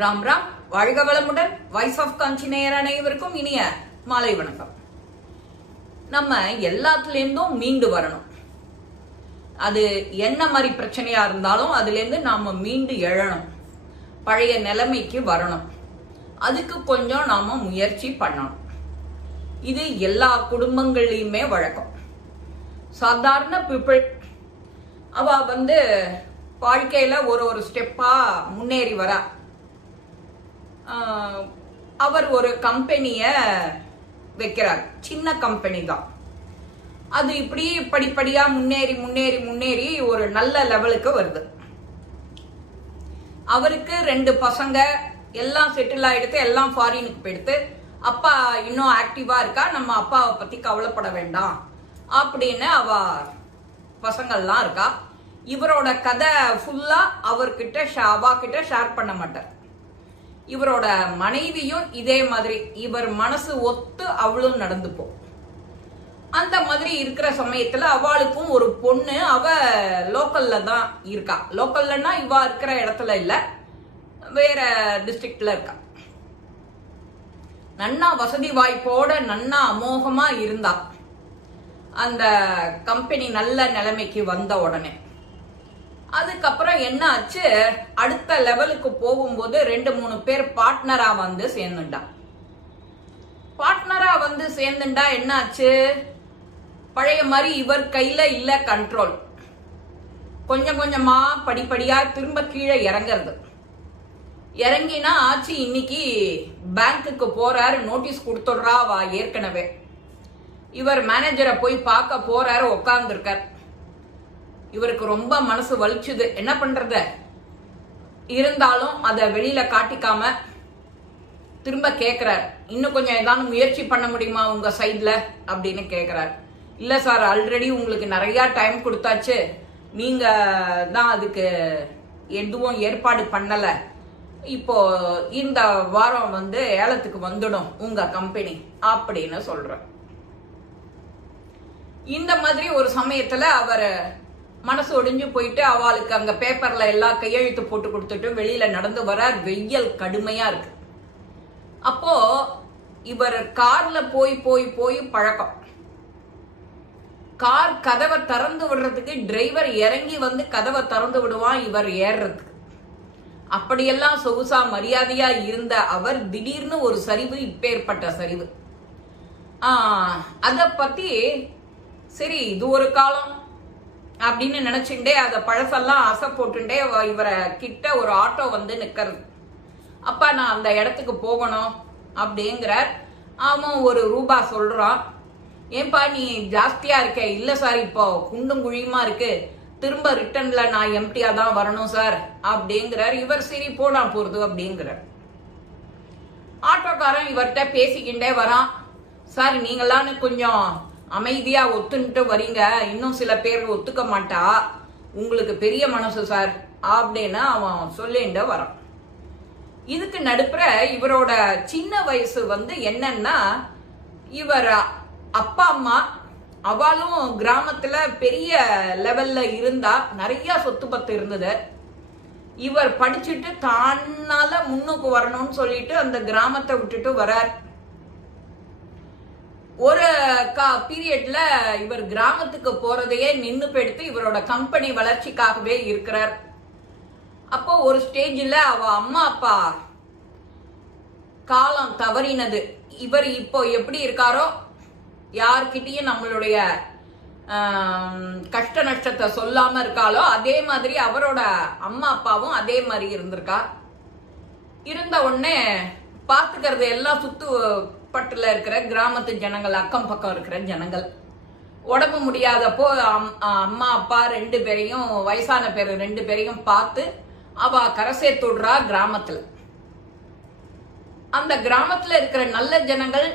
ராம் ராம். வாழ்க வளமுடன். Voice of காஞ்சி நேயர் அனைவருக்கும் இனிய மாலை வணக்கம். நம்ம எல்லாத்துலேருந்தும் மீண்டு வரணும். அது என்ன மாதிரி பிரச்சனையா இருந்தாலும் அதுல இருந்து நாம மீண்டு எழணும், பழைய நிலைமைக்கு வரணும். அதுக்கு கொஞ்சம் நாம முயற்சி பண்ணணும். இது எல்லா குடும்பங்கள்லயுமே வழக்கம். சாதாரண பீப்புள் அவ வாழ்க்கையில ஒரு ஸ்டெப்பா முன்னேறி வரா. அவர் ஒரு கம்பெனிய வைக்கிறார். சின்ன கம்பெனி தான் அது. இப்படி படிப்படியா முன்னேறி முன்னேறி முன்னேறி ஒரு நல்ல லெவலுக்கு வருது. அவருக்கு 2 பசங்க எல்லாம் செட்டில் ஆயிடுத்து, எல்லாம் ஃபாரினுக்கு போயிடுத்து. அப்பா இன்னும் ஆக்டிவா இருக்கா, நம்ம அப்பாவை பத்தி கவலைப்பட வேண்டாம் அப்படின்னு பசங்கள்லாம் இருக்கா. இவரோட கதை ஃபுல்லா அவர்கிட்ட அவா கிட்ட ஷேர் பண்ண மாட்டார். இவரோட மனைவியும் இதே மாதிரி இவர் மனசு ஒத்து அவளும் நடந்துப்போம். அந்த மாதிரி இருக்கிற சமயத்துல அவளுக்கும் ஒரு பொண்ணு, அவ லோக்கல்ல தான் இருக்கா. லோக்கல்லன்னா இவ இருக்கிற இடத்துல இல்ல, வேற டிஸ்ட்ரிக்ட்ல இருக்கா. நன்னா வசதி வாய்ப்போட நன்னா அமோகமா இருந்தா. அந்த கம்பெனி நல்ல நிலைமைக்கு வந்த உடனே அதுக்கப்புறம் என்ன ஆச்சு, அடுத்த லெவலுக்கு போகும்போது 2-3 பேர் பார்ட்னரா சேர்ந்துட்டா. பார்ட்னரா சேர்ந்துட்டா என்ன ஆச்சு, பழைய மாதிரி இவர் கையில இல்ல கண்ட்ரோல். கொஞ்சம் கொஞ்சமா படிப்படியா திரும்ப கீழே இறங்குறது. இறங்கினா ஆச்சு, இன்னைக்கு பேங்க்குக்கு போறாரு, நோட்டீஸ் கொடுத்துடுறா ஏற்கனவே. இவர் மேனேஜரை போய் பார்க்க போறாரு, உட்கார்ந்து இருக்கார். இவருக்கு ரொம்ப மனசு வலிச்சுது, என்ன பண்றது. இருந்தாலும் அதை வெளியில காட்டிக்காம திரும்ப கேக்குறார், இன்னும் கொஞ்சம் ஏதாவது முயற்சி பண்ண முடியுமா உங்க சைட்ல அப்படின்னு கேக்குறார். இல்ல சார், ஆல்ரெடி உங்களுக்கு நிறைய டைம் கொடுத்தாச்சு, நீங்க தான் அதுக்கு எதுவும் ஏற்பாடு பண்ணல. இப்போ இந்த வாரம் ஏலத்துக்கு வந்துடும் உங்க கம்பெனி அப்படின்னு சொல்ற. இந்த மாதிரி ஒரு சமயத்துல அவர் மனசு ஒடிஞ்சு போயிட்டு அவளுக்கு அங்க பேப்பர்ல எல்லாம் கையெழுத்து போட்டு கொடுத்துட்டு வெளியில நடந்து வரார். வெயில் கடுமையா இருக்கு. அப்போ இவர் கார்ல போய் போய் போய் பழக்கம். கார் கதவை திறந்து விடுறதுக்கு டிரைவர் இறங்கி கதவை திறந்து விடுவான் இவர் ஏறுறதுக்கு. அப்படியெல்லாம் சொகுசா மரியாதையா இருந்த அவர் திடீர்னு ஒரு சரிவு, இப்பேற்பட்ட சரிவு. அத பத்தி சரி இது ஒரு காலம் அப்படின்னு நினைச்சுட்டே அத பழசெல்லாம் அசை போட்டுட்டே இவரை கிட்ட ஒரு ஆட்டோ நிக்கிறது. அப்பா நான் அந்த இடத்துக்கு போகணும் அப்படிங்கிறார். அவன் ₹1 சொல்றான். ஏன்பா நீ ஜாஸ்தியா இருக்க? இல்ல சார், இப்போ குண்டும் குழியுமா இருக்கு, திரும்ப ரிட்டர்ன்ல நான் எம்டியா தான் வரணும் சார் அப்படிங்கிறார். இவர் சரி போனா போறது அப்படிங்கிறார். ஆட்டோக்காரன் இவர்கிட்ட பேசிக்கிண்டே வரான். சார் நீங்களான்னு கொஞ்சம் அமைதியா ஒத்துன்ட்டு வரீங்க, இன்னும் சில பேர் ஒத்துக்க மாட்டா, உங்களுக்கு பெரிய மனசு சார் அப்படின்னு அவன் சொல்லிட்டு வரான். இதுக்கு நடுப்புற இவரோட சின்ன வயசு என்னன்னா, இவர் அப்பா அம்மா அவளும் கிராமத்துல பெரிய லெவல்ல இருந்தா, நிறைய சொத்து பத்து இருந்தது. இவர் படிச்சுட்டு தானால முன்னுக்கு வரணும்னு சொல்லிட்டு அந்த கிராமத்தை விட்டுட்டு வரார். ஒரு பீரியட்ல இவர் கிராமத்துக்கு போறதையே நின்னு போயிடுத்து, இவரோட கம்பெனி வளர்ச்சிக்காகவே இருக்கிறார். அப்போ ஒரு ஸ்டேஜ்ல அவ அம்மா அப்பா காலம் தவறினது. இவர் இப்போ எப்படி இருக்காரோ, யார்கிட்டயும் நம்மளுடைய கஷ்ட நஷ்டத்தை சொல்லாம இருக்காளோ அதே மாதிரி அவரோட அம்மா அப்பாவும் அதே மாதிரி இருந்திருக்கா. இருந்த உடனே பாத்துக்கிறது எல்லாம் பட்டுல இருக்கிற கிராமத்து ஜனங்கள், அக்கம் பக்கம் இருக்கிற ஜனங்கள். உடம்பு முடியாதப்போ அம்மா அப்பா 2 பேரையும், வயசான பேர் 2 பேரையும் பார்த்து அவ கரை சேர்த்து விடுறா கிராமத்துல. அந்த கிராமத்துல இருக்கிற நல்ல ஜனங்கள்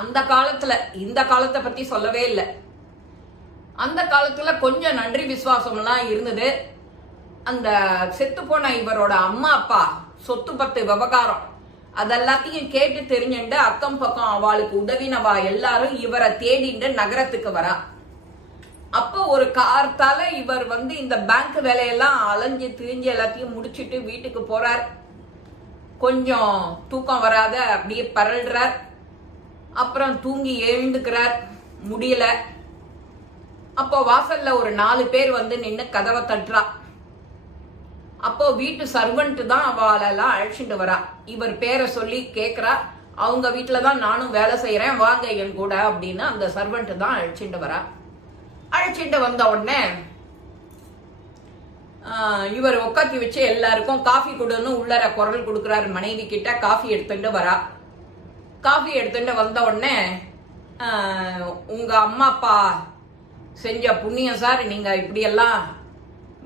அந்த காலத்துல, இந்த காலத்தை பத்தி சொல்லவே இல்லை, அந்த காலத்துல கொஞ்சம் நன்றி விசுவாசம் எல்லாம் இருந்தது. அந்த செத்து போன இவரோட அம்மா அப்பா சொத்து பத்து விவகாரம் அதெல்லாத்தையும் கேட்டு தெரிஞ்சுட்டு அக்கம் பக்கம் அவளுக்கு உதவினவா எல்லாரும் இவரை தேடிட்டு நகரத்துக்கு வரா. அப்போ ஒரு கார்த்தால இவர் இந்த பேங்க் வேலையெல்லாம் அலைஞ்சு திரிஞ்சு எல்லாத்தையும் முடிச்சுட்டு வீட்டுக்கு போறார். கொஞ்சம் தூக்கம் வராத அப்படியே பரல்றார். அப்புறம் தூங்கி எழுந்துக்கிறார், முடியல. அப்போ வாசல்ல ஒரு 4 பேர் வந்து நின்று கதவை தட்டுறா. அப்போ வீட்டு சர்வெண்ட் தான் அவளெல்லாம் அழைச்சிட்டு வரா. இவர் பேரை சொல்லி கேட்கிறா. அவங்க வீட்டுல தான் நானும் வேலை செய்யறேன், வாங்க என் கூட அப்படின்னு அந்த சர்வெண்ட் தான் அழைச்சிட்டு வரா. அழைச்சிட்டு வந்த உடனே இவர் உட்காத்தி வச்சு எல்லாருக்கும் காஃபி கொடுன்னு உள்ளர குரல் கொடுக்குறாரு. மனைவி கிட்ட காஃபி எடுத்துட்டு வரா. காஃபி எடுத்துட்டு வந்த உடனே உங்க அம்மா அப்பா செஞ்ச புண்ணியம் சார், நீங்க இப்படியெல்லாம்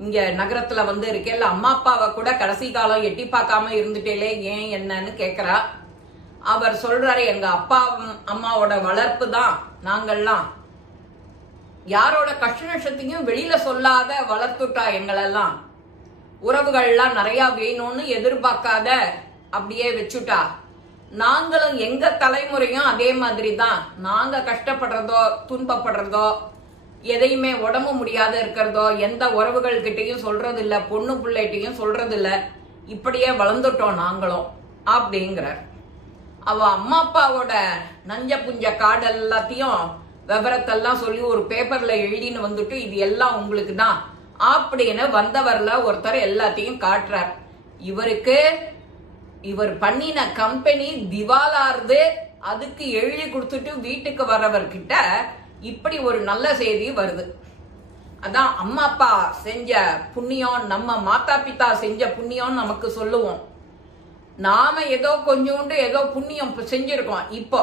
இங்க நகரத்துல வந்து இருக்கேல்ல, அம்மா அப்பாவை கூட கடைசி காலம் எட்டி பார்க்காம இருந்துட்டேலே, ஏன் என்னன்னு கேக்குறா. அவர் சொல்றாரு, எங்க அப்பா அம்மாவோட வளர்ப்பு தான் நாங்கள்லாம் யாரோட கஷ்ட நஷ்டத்தையும் வெளியில சொல்லாத வளர்த்துட்டா எங்களெல்லாம். உறவுகள்லாம் நிறைய வேணும்னு எதிர்பார்க்காத அப்படியே வச்சுட்டா. நாங்களும் எங்க தலைமுறையும் அதே மாதிரி தான். நாங்க கஷ்டப்படுறதோ துன்பப்படுறதோ எதையுமே உடம்பு முடியாத இருக்கிறதோ எந்த உறவுகள் கிட்டையும் சொல்றது இல்ல, பொண்ணு பிள்ளைகிட்டையும் சொல்றது இல்ல, இப்படியே வளர்ந்துட்டோம் நாங்களும் அப்படிங்கிறார். அவ அம்மா அப்பாவோட நஞ்ச புஞ்ச காடு எல்லாத்தையும் விவரத்தெல்லாம் சொல்லி ஒரு பேப்பர்ல எழுதின்னு வந்துட்டு இது எல்லாம் உங்களுக்கு தான் அப்படின்னு வந்தவர்ல ஒருத்தர் எல்லாத்தையும் காட்டுறார். இவர் பண்ணின கம்பெனி திவாலாருது, அதுக்கு எழுதி கொடுத்துட்டு வீட்டுக்கு வரவர்கிட்ட இப்படி ஒரு நல்ல செய்தி வருது. அதான் அம்மா அப்பா செஞ்ச புண்ணியம், நம்ம மாதா பிதா செஞ்ச புண்ணியம் நமக்கு சொல்லுவோம். நாம ஏதோ கொஞ்சோண்டு ஏதோ புண்ணியம் செஞ்சிருக்கோம், இப்போ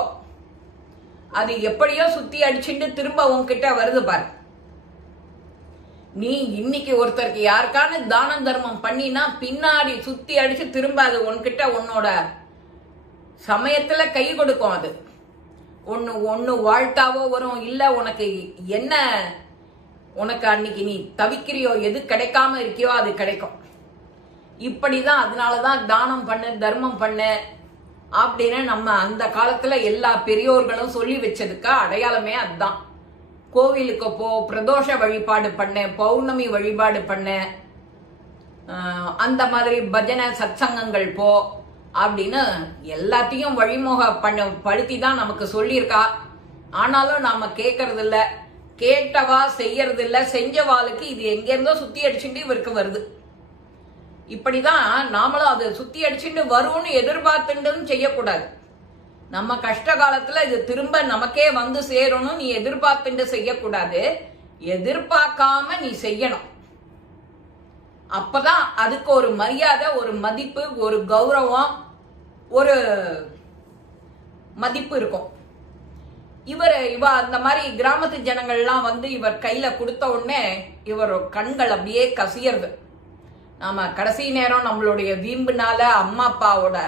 அது எப்படியோ சுத்தி அடிச்சுட்டு திரும்ப உன்கிட்ட வருது பாரு. நீ இன்னைக்கு ஒருத்தருக்கு யாருக்கான தான தர்மம் பண்ணினா பின்னாடி சுத்தி அடிச்சு திரும்ப அது உன்கிட்ட உன்னோட சமயத்துல கை கொடுக்கும். அது ஒன்னு வாழ்த்தாவோ வரும், இல்ல உனக்கு என்ன உனக்கு அன்னைக்கு நீ தவிக்கிறியோ எது கிடைக்காம இருக்கியோ அது கிடைக்கும். இப்படிதான், அதனாலதான் தானம் பண்ணு தர்மம் பண்ணு அப்படின்னு நம்ம அந்த காலத்துல எல்லா பெரியோர்களும் சொல்லி வச்சதுக்கு அடையாளமே அதுதான். கோவிலுக்கு போ, பிரதோஷ வழிபாடு பண்ண, பௌர்ணமி வழிபாடு பண்ண, அந்த மாதிரி பஜனை சத்சங்கங்கள் போ அப்படின்னு எல்லாத்தையும் வழிமுக படுத்தி தான் நமக்கு சொல்லியிருக்கா. ஆனாலும் நாம கேட்கறது இல்ல, கேட்டவா செய்யறது இல்ல, செஞ்சவாளுக்கு இது எங்க இருந்தோ சுத்தி அடிச்சுட்டு இவருக்கு வருது. இப்படிதான் நாமளும் அதை சுத்தி அடிச்சுட்டு வரும்னு எதிர்பார்த்துன்னு செய்யக்கூடாது. நம்ம கஷ்ட காலத்துல இது திரும்ப நமக்கே வந்து சேரணும் நீ எதிர்பார்த்துட்டு செய்யக்கூடாது. எதிர்பார்க்காம நீ செய்யணும். அப்பதான் அதுக்கு ஒரு மரியாதை, ஒரு மதிப்பு, ஒரு கௌரவம், ஒரு மதிப்பு இருக்கும். இவ அந்த மாதிரி கிராமத்து ஜனங்கள்லாம் வந்து இவர் கையில கொடுத்த உடனே இவர் கண்கள் அப்படியே கசியறது. நாம கடைசி நேரம் நம்மளுடைய வீம்புனால அம்மா அப்பாவோட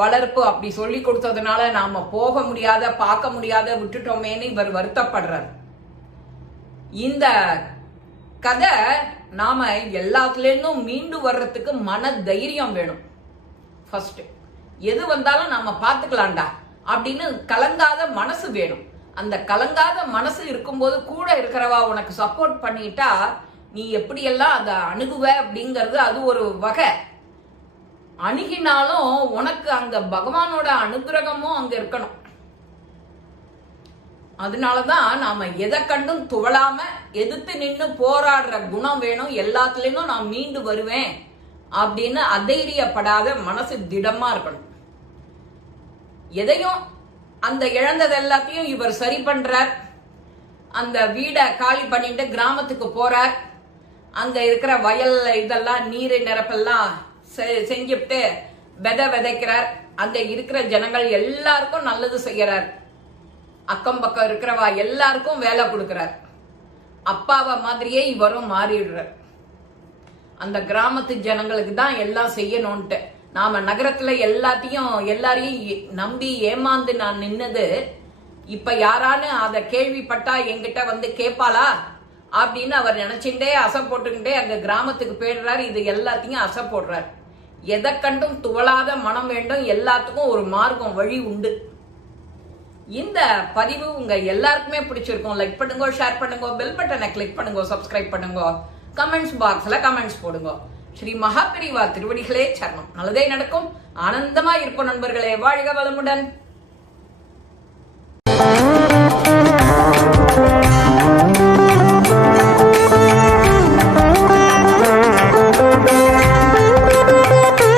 வளர்ப்பு அப்படி சொல்லி கொடுத்ததுனால நாம போக முடியாத பார்க்க முடியாத விட்டுட்டோமேன்னு இவர் வருத்தப்படுறார். இந்த கதை நாம எல்லாத்துலேருந்தும் மீண்டு வர்றதுக்கு மன தைரியம் வேணும். ஃபர்ஸ்ட் எது வந்தாலும் நாம பார்த்துக்கலாம்டா அப்படின்னு கலங்காத மனசு வேணும். அந்த கலங்காத மனசு இருக்கும்போது கூட இருக்கிறவா உனக்கு சப்போர்ட் பண்ணிட்டா நீ எப்படியெல்லாம் அதை அணுகுவ அப்படிங்கிறது அது ஒரு வகை. அணுகினாலும் உனக்கு அங்க பகவானோட அனுகிரகமும் அங்க இருக்கணும். அதனாலதான் நாம எதை கண்டும் துவளாம எதிர்த்து நின்று போராடுற குணம் வேணும். எல்லாத்துலயும் நான் மீண்டு வருவேன் அப்படின்னு அதைரியப்படாத மனசு திடமா இருக்கணும். எதையும் அந்த இழந்தது எல்லாத்தையும் இவர் சரி பண்றார். அந்த வீடை காலி பண்ணிட்டு கிராமத்துக்கு போறார். அங்க இருக்கிற வயல் இதெல்லாம் நீர் நிரப்பெல்லாம் செஞ்சுட்டு விதை விதைக்கிறார். அங்க இருக்கிற ஜனங்கள் எல்லாருக்கும் நல்லது செய்யறார். அக்கம் பக்கம் இருக்கிறவா எல்லாருக்கும் வேலை கொடுக்கிறார். அப்பாவை மாதிரியே இவரும் மாறிடுறார். அந்த கிராமத்து ஜனங்களுக்கு தான் எல்லாம் செய்யணும்ட்டு. நாம நகரத்துல எல்லாரையும் நம்பி ஏமாந்து நான் நின்னது இப்ப யாரானு அதை கேள்விப்பட்டா என்கிட்ட வந்து கேட்பாளா அப்படின்னு அவர் நினைச்சுட்டே அசை போட்டுக்கிட்டே அங்க கிராமத்துக்கு போயிடுறாரு. இது எல்லாத்தையும் அசை போடுறாரு. எதை கண்டும் துவளாத மனம் வேண்டும். எல்லாத்துக்கும் ஒரு மார்க்கம், வழி உண்டு. இந்த பதிவு உங்க எல்லாருக்குமே பிடிச்சிருக்கும். லைக் பண்ணுங்க, ஷேர் பண்ணுங்க, பெல் பட்டனை கிளிக் பண்ணுங்க, சப்ஸ்கிரைப் பண்ணுங்க, கமெண்ட்ஸ் பாக்ஸ்ல கமெண்ட்ஸ் போடுங்க. ஸ்ரீ மகாபெரிவா திருவடிகளே சரணம். நல்லதே நடக்கும். ஆனந்தமா இருப்போம் நண்பர்களே. வாழ்க வளமுடன்.